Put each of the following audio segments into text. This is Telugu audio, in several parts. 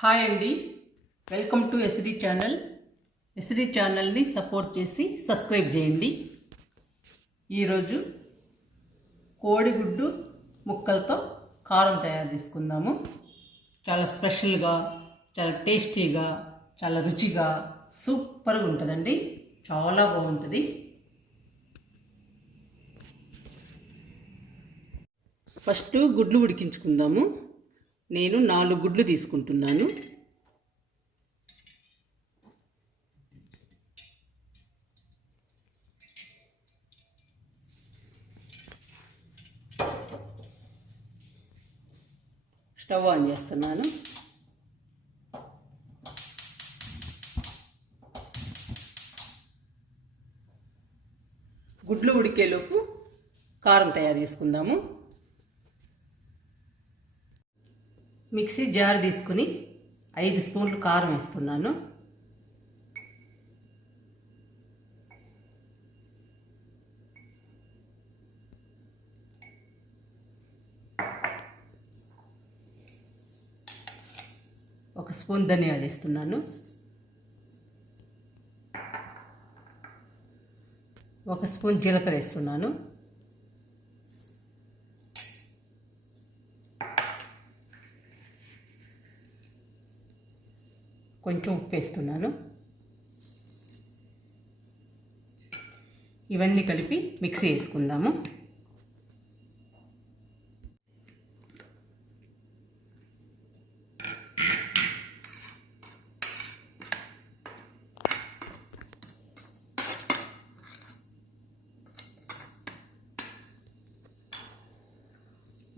హాయ్ అండి, welcome to SD channel. SD ఛానల్ని సపోర్ట్ చేసి సబ్స్క్రైబ్ చేయండి. ఈరోజు కోడిగుడ్డు ముక్కలతో కారం తయారు చేసుకుందాము. చాలా స్పెషల్గా, చాలా టేస్టీగా, చాలా రుచిగా, సూపర్గా ఉంటుందండి. చాలా బాగుంటుంది. ఫస్ట్ గుడ్లు ఉడికించుకుందాము. నేను 4 గుడ్లు తీసుకుంటున్నాను. స్టవ్ ఆన్ చేస్తున్నాను. గుడ్లు ఉడికేలోపు కారం తయారు చేసుకుందాము. మిక్సీ జార్ తీసుకుని 5 స్పూన్లు కారం వేస్తున్నాను. ఒక స్పూన్ ధనియాలు వేస్తున్నాను. ఒక స్పూన్ జీలకర్ర వేస్తున్నాను. కొంచెం ఉప్పు వేస్తున్నాను. ఇవన్నీ కలిపి మిక్సీ వేసుకుందాము.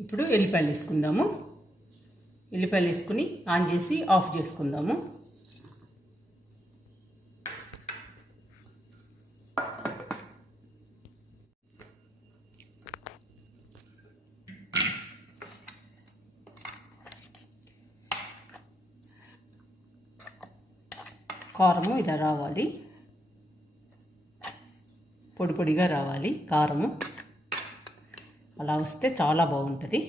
ఇప్పుడు ఎల్లిపాయలు వేసుకుందాము. ఎల్లిపాయలు వేసుకుని ఆన్ చేసి ఆఫ్ చేసుకుందాము. కారము ఇలా రావాలి, పొడి పొడిగా రావాలి కారము. అలా వస్తే చాలా బాగుంటుంది.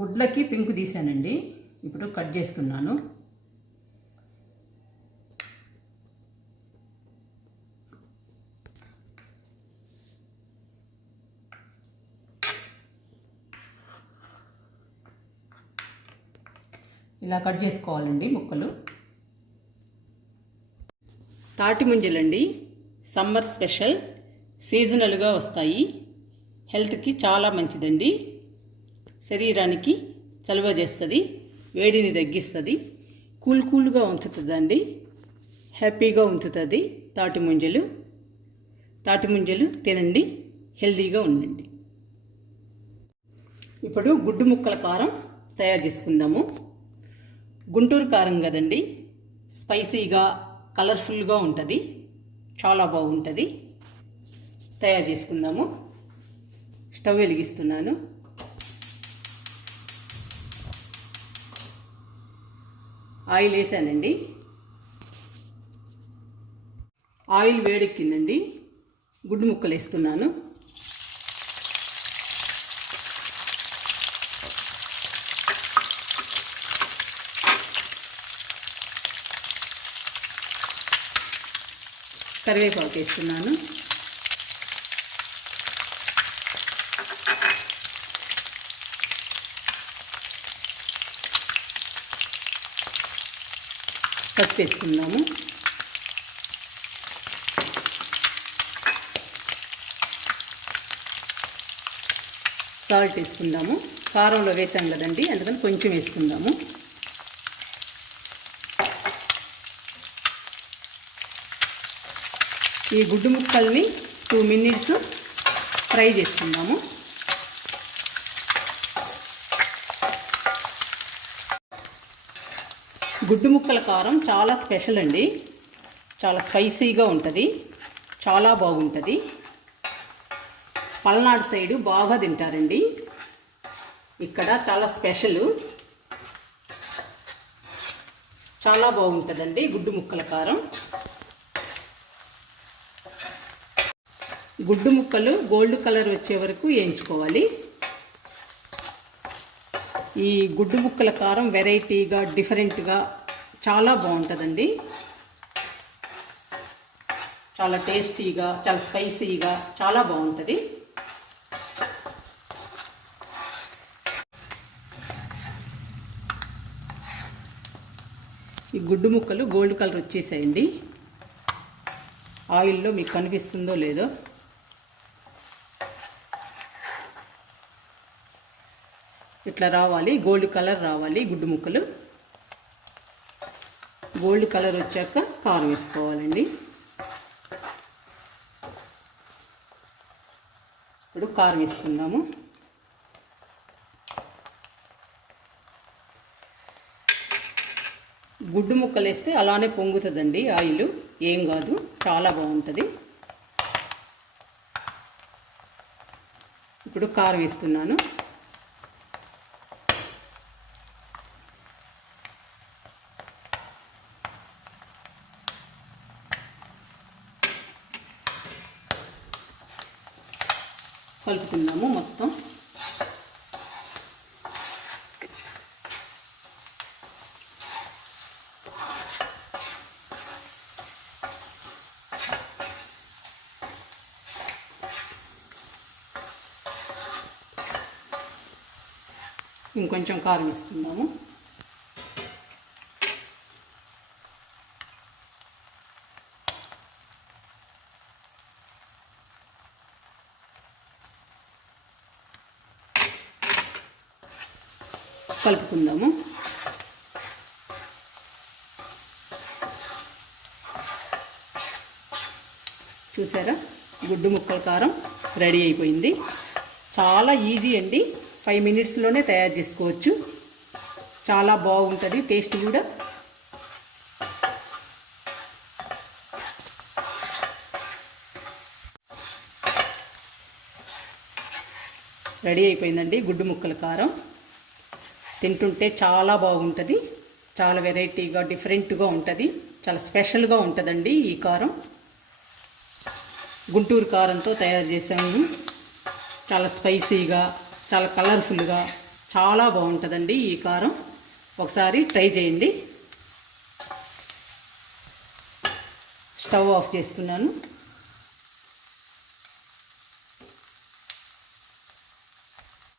గుడ్లకి పెంకు తీసానండి. ఇప్పుడు కట్ చేస్తున్నాను. ఇలా కట్ చేసుకోవాలండి ముక్కలు. తాటి ముంజలండి, సమ్మర్ స్పెషల్, సీజనల్గా వస్తాయి. హెల్త్కి చాలా మంచిదండి. శరీరానికి చలువ చేస్తుంది, వేడిని తగ్గిస్తుంది, కూల్గా ఉంచుతుందండి, హ్యాపీగా ఉంచుతుంది. తాటి ముంజలు తినండి, హెల్తీగా ఉండండి. ఇప్పుడు గుడ్డు ముక్కల కారం తయారు చేసుకుందాము. గుంటూరు కారం కదండి, స్పైసీగా, కలర్ఫుల్గా ఉంటుంది. చాలా బాగుంటుంది. తయారు చేసుకుందాము. స్టవ్ వెలిగిస్తున్నాను. ఆయిల్ వేసానండి. ఆయిల్ వేడెక్కిందండి. గుడ్డు ముక్కలు వేస్తున్నాను. కరివేపాకు వేస్తున్నాను. పసుపు వేసుకుందాము. సాల్ట్ వేసుకుందాము. కారంలో వేసాం కదండి, అందుకని కొంచెం వేసుకుందాము. ఈ గుడ్డు ముక్కల్ని 2 మినిట్స్ ఫ్రై చేసుకుందాము. గుడ్డు ముక్కల కారం చాలా స్పెషల్ అండి. చాలా స్పైసీగా ఉంటుంది, చాలా బాగుంటుంది. పల్నాడు సైడు బాగా తింటారండి. ఇక్కడ చాలా స్పెషల్, చాలా బాగుంటుందండి గుడ్డు ముక్కల కారం. గుడ్డు ముక్కలు గోల్డ్ కలర్ వచ్చే వరకు వేయించుకోవాలి. ఈ గుడ్డు ముక్కల కారం వెరైటీగా, డిఫరెంట్గా చాలా బాగుంటుందండి. చాలా టేస్టీగా, చాలా స్పైసీగా, చాలా బాగుంటుంది. ఈ గుడ్డు ముక్కలు గోల్డ్ కలర్ వచ్చేసాయండి. ఆయిల్లో మీకు కనిపిస్తుందో లేదో, ఇట్లా రావాలి, గోల్డ్ కలర్ రావాలి గుడ్డు ముక్కలు. గోల్డ్ కలర్ వచ్చాక కారం వేసుకోవాలండి. ఇప్పుడు కారం వేసుకుందాము. గుడ్డు ముక్కలు వేస్తే అలానే పొంగుతుందండి ఆయిల్, ఏం కాదు, చాలా బాగుంటుంది. ఇప్పుడు కారం వేస్తున్నాను. కలుపుకుందాము మొత్తం. ఇంకొంచెం కారం వేసుకుందాము. కలుపుకుందాము. చూసారా, గుడ్డు ముక్కల కారం రెడీ అయిపోయింది. చాలా ఈజీ అండి, 5 మినిట్స్లోనే తయారు చేసుకోవచ్చు. చాలా బాగుంటుంది, టేస్ట్ కూడా. రెడీ అయిపోయిందండి గుడ్డు ముక్కల కారం. తింటుంటే చాలా బాగుంటుంది, చాలా వెరైటీగా, డిఫరెంట్గా ఉంటుంది, చాలా స్పెషల్గా ఉంటుందండి ఈ కారం. గుంటూరు కారంతో తయారు చేసాము. చాలా స్పైసీగా, చాలా కలర్ఫుల్గా, చాలా బాగుంటుందండి ఈ కారం. ఒకసారి ట్రై చేయండి. స్టవ్ ఆఫ్ చేస్తున్నాను.